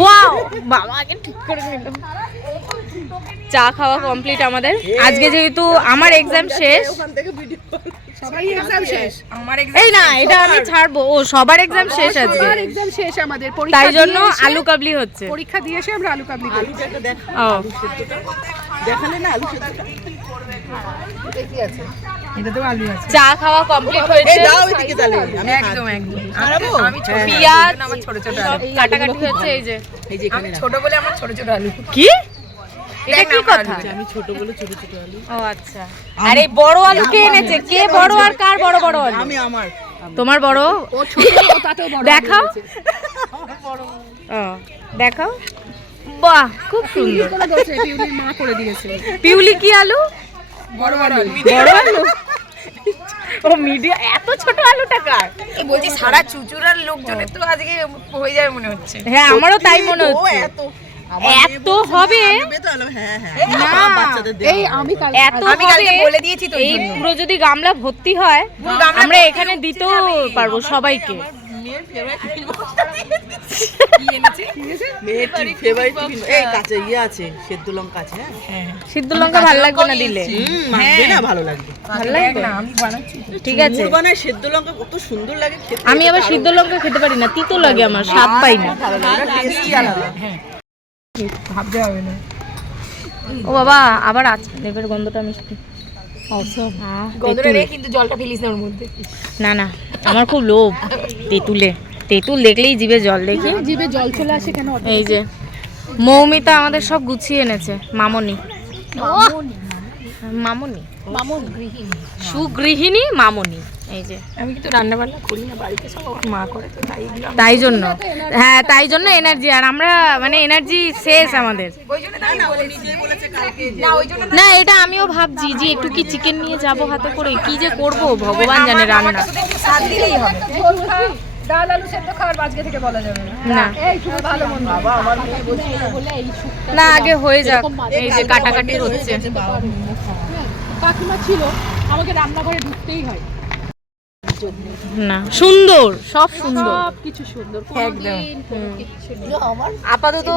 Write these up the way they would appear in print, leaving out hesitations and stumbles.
Wow বাবা আগে ঠিক করে নিল। চা খাওয়া কমপ্লিট আমাদের। আজকে যেহেতু আমার এক্সাম শেষ, সবাই এক্সাম শেষ, আমার এই না এটা আমি ছাড়বো। ও সবার এক্সাম শেষ আজকে, সবার এক্সাম শেষ আমাদের, তাই জন্য আলু কাবলি হচ্ছে। পরীক্ষা দিয়ে এসে আমরা আলু কাবলি করি। ও দেখালে না আলু সেদ্ধটা কি আছে, এটাতেও আলু আছে। চা খাওয়া কমপ্লিট হয়েছে। দাও এদিকে তাহলে আমি একদম একদম খাবো। আমি ছোট পেঁয়াজ আমার ছোট ছোট সব আলু, কাটাকাটি হচ্ছে। এই যে এই যে আমি ছোট বলে আমার ছোট ছোট আলু। কি এটা কি কথা? আমি ছোট বলে ছোট ছোট আলু। ও আচ্ছা, আরে বড় আলু কে এনেছে? কে বড় আর কার বড় বড় আলু? আমি আমার তোমার বড়? ও ছোট ও তাতেও বড়। দেখাও। ও দেখাও, বাহ খুব সুন্দর। করে দিয়েছে, পিউলির মা করে দিয়েছে। পিউলি কি আলু? বড় আলু। বড় আলু? ও মিডিয়া, এত ছোট আলুটা কার? এই বলছি সারা চুচুড়ার লোকজনের তো আজকে হয়ে যাবে মনে হচ্ছে। হ্যাঁ আমারও তাই মনে ও হচ্ছে। এত এত হবে হ্যাঁ হ্যাঁ না, বাচ্চাদের এই আমি এত আমি কালকে হবে। বলে দিয়েছি তো এই পুরো যদি গামলা ভর্তি হয় আমরা এখানে দিতেও পারবো সবাইকে। মেয়ের ফেভারিট কি এনেছি। মেয়ের ফেভারিট এই কাঁচা ইয়ে আছে সেদ্ধ লঙ্কা আছে। হ্যাঁ সিদ্ধ লঙ্কা ভালো লাগবে না দিলে? মাখবে না ভালো লাগবে। ভালো লাগবে না আমি বানাচ্ছি। ঠিক আছে। মুড় বানায় সেদ্ধ লঙ্কা কত সুন্দর লাগে খেতে। আমি আবার সিদ্ধ লঙ্কা খেতে পারি না, তিতো লাগে আমার, স্বাদ পাই না। ভালো লাগে টেস্টি আলাদা। হ্যাঁ ভাবতে হবে না। ও বাবা আবার আছে লেবের গন্ধটা মিষ্টি। অসম আহ, গন্ধটা তেঁতুল। রে, কিন্তু জলটা ফেলিস না ওর মধ্যে। না না আমার খুব লোভ তেঁতুলে। তেঁতুল দেখলেই জিভে জল। দেখি জিভে জল চলে আসে কেন? এই যে মৌমিতা আমাদের সব গুছিয়ে এনেছে। মামনি মামনি মামুন গৃহিণী। সুগৃহিণী মামনি। এই যে আমি কিন্তু রান্না বান্না করি না, বাড়িতে সব আমার মা করে, তো তাই এগুলো তাই জন্য, হ্যাঁ তাই জন্য এনার্জি। আর আমরা মানে এনার্জি শেষ আমাদের। ওই জন্য তো আমি বলেছি না, ওই জন্য না এটা আমিও ভাবছি যে একটু কি চিকেন নিয়ে যাব হাতে করে, কি যে করব ভগবান জানে রান্না। সাত দিলেই হবে। ডাল আলু সেদ্ধ খাওয়ার আজকে থেকে বলা যাবে না। না এই শুধু ভালো মন্দ। বাবা আমার মেয়ে বলছে না আগে হয়ে যাক। এই যে কাটাকাটি হচ্ছে। কাকিমা ছিল, আমাকে রান্নাঘরে ঢুকতেই হয়। না সুন্দর, সব সুন্দর, সব কিছু সুন্দর, একদম। আমার আপাতত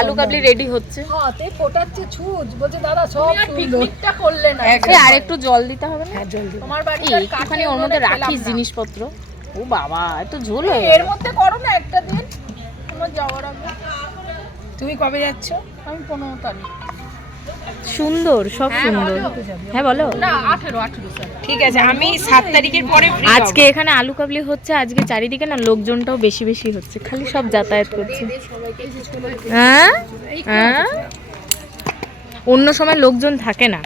আলু কাবলি রেডি হচ্ছে। হাতে ফোটাচ্ছে ছুঁচ, বলছে দাদা সব পিকনিকটা করলে না। এই আর একটু জল দিতে হবে না? হ্যাঁ জল দিও। তোমার এই বাড়িতে একটুখানি ওর মধ্যে রাখিস জিনিসপত্র। ও বাবা এত ঝোল হয়ে এর গেল। মধ্যে করো না একটা দিন তোমার যাওয়ার আগে। তুমি কবে যাচ্ছ? আমি 15 তারিখ। সুন্দর, সব সুন্দর। হ্যাঁ বলো। না 18 ঠিক আছে, আমি 7 তারিখের পরে free হব। আজকে এখানে আলু কাবলি হচ্ছে। আজকে চারিদিকে না লোকজনটাও বেশি বেশি হচ্ছে, খালি সব যাতায়াত করছে। হ্যাঁ হ্যাঁ অন্য সময় লোকজন থাকে না।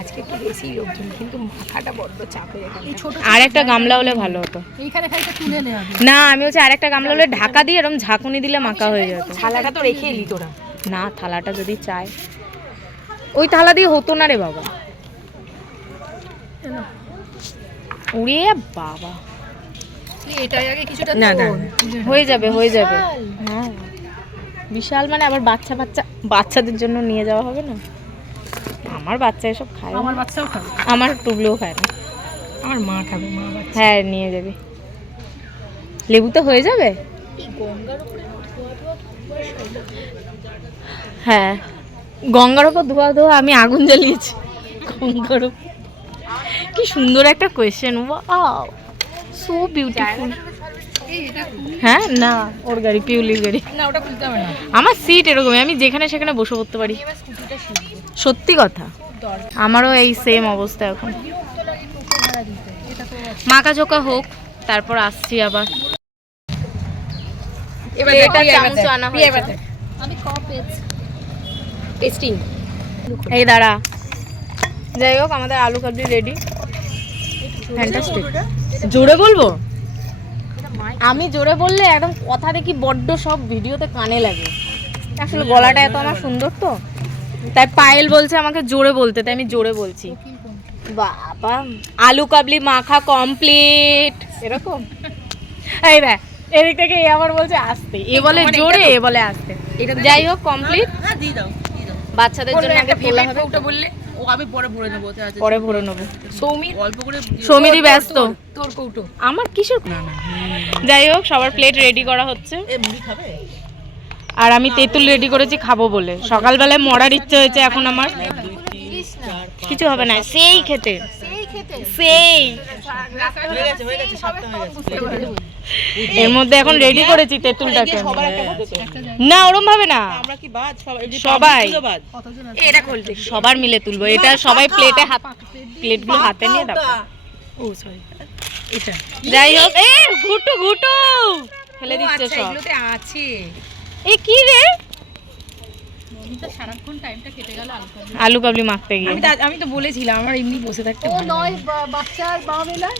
আজকে একটু বেশি লোকজন, কিন্তু মাথাটা বড্ড চাপে এখানে। এই ছোট আর একটা গামলা হলে ভালো হতো। এইখানে খাইতে তুলে নেওয়া হবে। না আমি হচ্ছে আর একটা গামলা হলে ঢাকা দিয়ে এরকম ঝাঁকুনি দিলে মাখা হয়ে যেত। থালাটা তো রেখে এলি তোরা। না থালাটা যদি চায়, ওই থালা দিয়ে হতো না রে বাবা। উড়ে বাবা। তুই এটাই আগে কিছুটা না না তোল। হয়ে যাবে হয়ে যাবে। হ্যাঁ বিশাল, মানে আবার বাচ্চাদের জন্য নিয়ে যাওয়া হবে না? আমার বাচ্চা এসব খায় না। আমার বাচ্চাও খাবে, আমার টুবলেও খায় না। আমার মা খাবে, মা বাচ্চা। হ্যাঁ নিয়ে যাবি। লেবু তো হয়ে যাবে। হ্যাঁ গঙ্গার ওপর ধোয়া ধোয়া আমি আগুন জ্বালিয়েছি গঙ্গার ওপর। কি সুন্দর একটা কোয়েশ্চেন, ওয়াও সো বিউটিফুল। হ্যাঁ না ওর গাড়ি, পিউলির গাড়ি। না ওটা খুলতে হবে না। আমার সিট এরকমই, আমি যেখানে সেখানে বসে পড়তে পারি। সত্যি কথা, আমারও এই সেম অবস্থা এখন। মাকা ঝোকা হোক, তারপর আসছি আবার। এবার এটা চামচ আনা হয়েছে। আমি কপ টেস্টিং। এই দাঁড়া। যাই হোক আমাদের আলু কাবলি রেডি। ফ্যান্টাস্টিক। জোরে বলবো? আমি জোরে বললে একদম কথা দেখি বড্ড সব ভিডিওতে কানে লাগে। আসলে গলাটা এত আমার সুন্দর তো, তাই পায়েল বলছে আমাকে জোরে বলতে, তাই আমি জোরে বলছি। বাবা আলু কাবলি মাখা কমপ্লিট এরকম। এই দেখ এদিক থেকে এ আবার বলছে আসতে, এ বলে জোরে এ বলে আসতে। যাই হোক কমপ্লিট। হ্যাঁ দিয়ে দাও দিয়ে দাও। বাচ্চাদের জন্য একটা ফোলা হবে, ওটা বললে ও আমি পরে ভরে নেবো। পরে ভরে নেবো। সৌমির অল্প করে সমিতি ব্যস্ত। তোর কৌটো। আমার কিসের? যাই হোক সবার প্লেট রেডি করা হচ্ছে। এ মুড়ি খাবে? আর আমি তেঁতুল রেডি করেছি খাবো বলে। সকালবেলায় মরার ইচ্ছে হয়েছে এখন আমার। কিছু হবে না, সেই খেতে সেই এর মধ্যে এখন রেডি করেছি তেঁতুলটাকে। না ওরম ভাবে না, সবাই এটা খুলতে সবার মিলে তুলবো। এটা সবাই প্লেটে প্লেটগুলো হাতে নিয়ে দাও। ও সরি, এটা যাই হোক। এ ঘুটু ঘুটু ফেলে দিচ্ছে সব। এগুলোতে আছে এ কি রে? সারাক্ষণ টাইমটা কেটে গেল আলু কাবলি মাখতে গিয়ে। আমি তো বলেছিলাম আমার এমনি বসে থাকতে ভালো নয়, বাচ্চার মা মেলা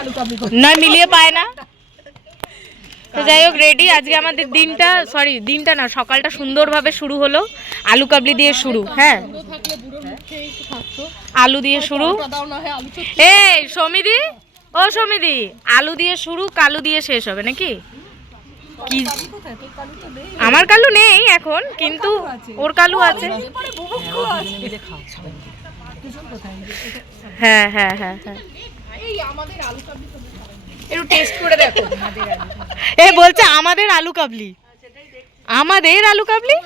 আলু কাবলি নয়, মিলিয়ে পায় না। তো যাই হোক রেডি। আজকে আমাদের দিনটা, সরি দিনটা না, সকালটা সুন্দরভাবে শুরু হলো। আলু কাবলি দিয়ে শুরু। হ্যাঁ আলু দিয়ে শুরু। এই সমিদি, ও সমিদি, আলু দিয়ে শুরু, কালু দিয়ে শেষ হবে নাকি? কি আমার কালু নেই এখন, কিন্তু ওর কালু আছে। হ্যাঁ হ্যাঁ হ্যাঁ হ্যাঁ, একটু টেস্ট করে দেখো। এ বলছে আমাদের আলু কাবলি, আমাদের আলু কাবলি,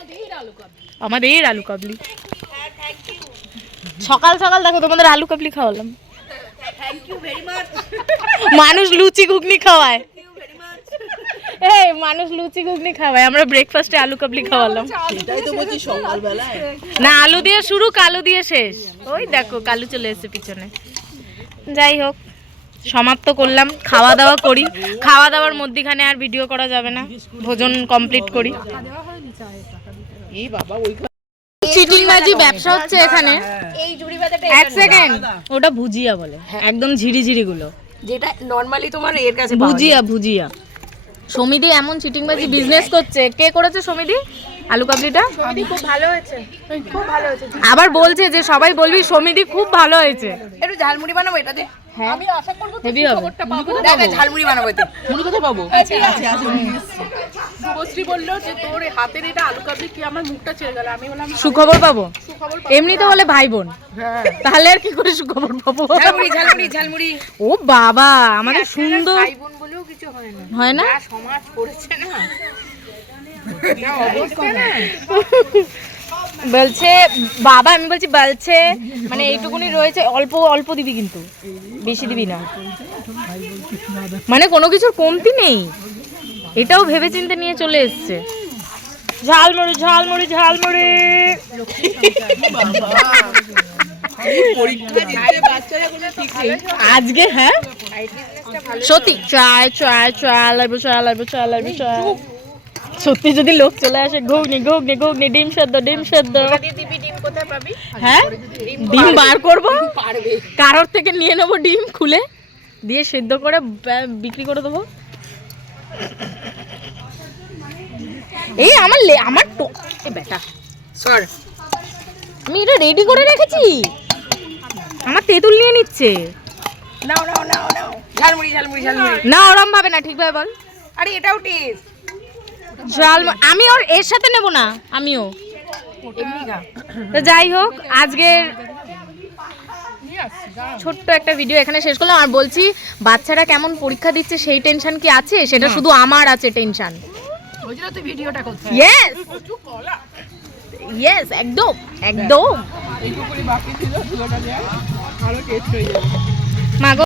আমাদের আলু কাবলি। সকাল সকাল দেখো তোমাদের আলু কাবলি খাওয়ালাম। মানুষ লুচি ঘুগনি খাওয়ায়, এই মানুষ লুচি ঘুগনি খাওয়ায়, আমরা ব্রেকফাস্টে আলু কাবলি খাওয়ালাম। না আলু দিয়ে শুরু, কালু দিয়ে শেষ। ওই দেখো কালু চলে এসেছে পিছনে। যাই হোক সমাপ্ত করলাম, খাওয়া দাওয়া করি। খাওয়া দাওয়ার মধ্যখানে আর ভিডিও করা যাবে না, ভোজন কমপ্লিট করি। চিটিংবাজি ব্যবসা হচ্ছে এখানে। এই জুড়িবাজারটা এক সেকেন্ড, ওটা ভুজিয়া বলে, একদম ঝিরিঝিরি গুলো, যেটা নরমালি তোমার এর কাছে ভুজিয়া। ভুজিয়া সমিদি এমন চিটিংবাজি বিজনেস করছে। কে করেছে সমিদি আলু কাবলিটা? সমিদি খুব ভালো হয়েছে, খুব ভালো হয়েছে। আবার বলছে যে সবাই বলবি সমিদি খুব ভালো হয়েছে। একটু ঝালমুড়ি বানাবো এটাতে। হ্যাঁ আমি আশা করব হেভি হবে। দাদা ঝালমুড়ি বানাবো এতে। মুড়ি কোথায় পাবো? আছে আছে। শুভশ্রী বলল যে তোর হাতের এটা আলু কাবলি, কি আমার মুখটা ছেড়ে গেল। আমি বললাম সুখবর পাবো। এমনিতে বলে ভাই বোন, তাহলে আর কি করে সুখবর পাবো? ঝালমুড়ি ঝালমুড়ি ঝালমুড়ি। ও বাবা আমাদের সুন্দর ভাই বোন বলেও কিছু হয় না, হয় না? সমাজ পড়েছে না, বলছে বাবা। আমি বলছি বলছে মানে এইটুকুনি রয়েছে, অল্প অল্প দিবি কিন্তু বেশি দিবি না, মানে কোনো কিছুর কমতি নেই। এটাও ভেবে চিন্তে নিয়ে চলে এসছে। ঝালমুড়ি ঝালমুড়ি ঝালমুড়ি। আজকে হ্যাঁ সত্যি চায় চায় চায় লাগবে, চায় লাগবে, চায় লাগবে, চায়। সত্যি যদি লোক চলে আসে, ঘুগনি ঘুগনি ঘুগনি, ডিম সেদ্ধ ডিম সেদ্ধ। হ্যাঁ ডিম বার করবো, কারোর থেকে নিয়ে নেবো ডিম খুলে, দিয়ে সেদ্ধ করে বিক্রি করে দেবো। এই আমার আমার বেটা সর, আমি এটা রেডি করে রেখেছি। আমার তেঁতুল নিয়ে নিচ্ছে। নাও নাও নাও নাও ঝালমুড়ি ঝালমুড়ি ঝালমুড়ি। না ওরম ভাবে না, ঠিকভাবে বল। আরে এটাও টেস্ট ঝাল। আমি ওর এর সাথে নেব না, আমিও এমনি খা। তো যাই হোক আজকের ছোট্ট একটা ভিডিও এখানে শেষ করলাম। আর বলছি বাচ্চারা কেমন পরীক্ষা দিচ্ছে সেই টেনশন কি আছে? সেটা শুধু আমার আছে টেনশন। ভিডিওটা করছি। ইয়েস ইয়েস একদম একদম। মা গো